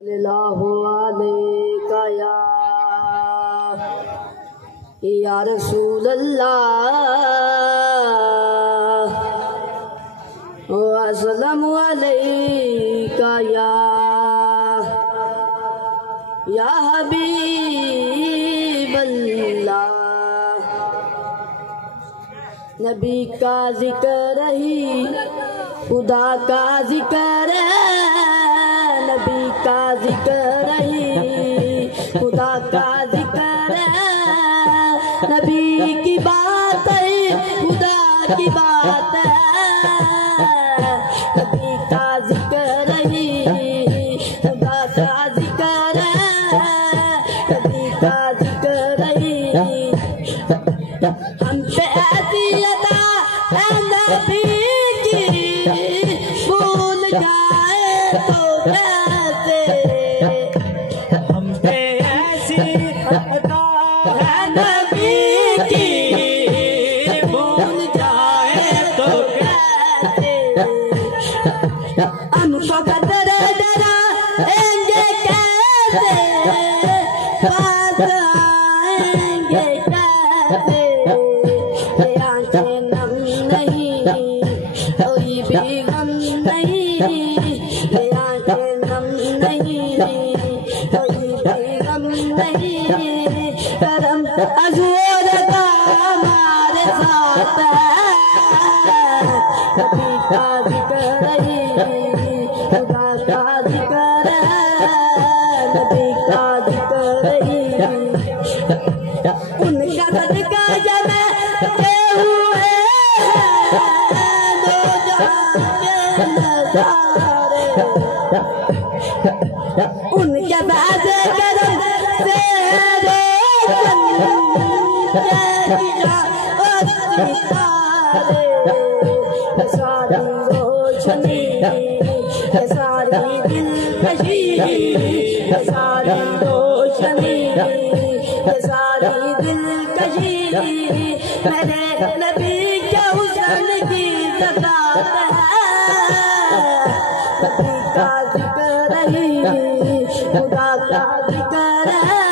सल्लल्लाहु अलैका या रसूल अल्लाह वस्सलामु अलैका या हबीब अल्लाह। नबी का जिक्र ही खुदा का जिक्र है, नबी का जिक्र ही खुदा का जिक्र है, नबी की बात है खुदा की बात है, नबी का जिक्र ही खुदा का जिक्र है, नबी का जिक्र ही हम पे ऐसी अदा है नबी की, भूल जाए तो कैसे, हम पे ऐसी अदा है नबी की, भूल जाए तो कैसे, हमको कदर डराएंगे कैसे, पास आएंगे कैसे, ये आंखें नम नहीं कोई भी गम नहीं, ये आंखें नम नहीं कोई भी गम नहीं, करम अज़ूर का हमारे साथ है, नबी का जिक्र ही खुदा का जिक्र है, नबी का जिक्र ही उनका सदका जब हुए दो जहां के नज़ारे, उनके बाद करम से सारी रोशनी सारी दिलकशी, सारी रोशनी सारी दिलकशी मेरे नबी के हुस्न की ज़कात है, नबी का जिक्र ही खुदा का जिक्र है,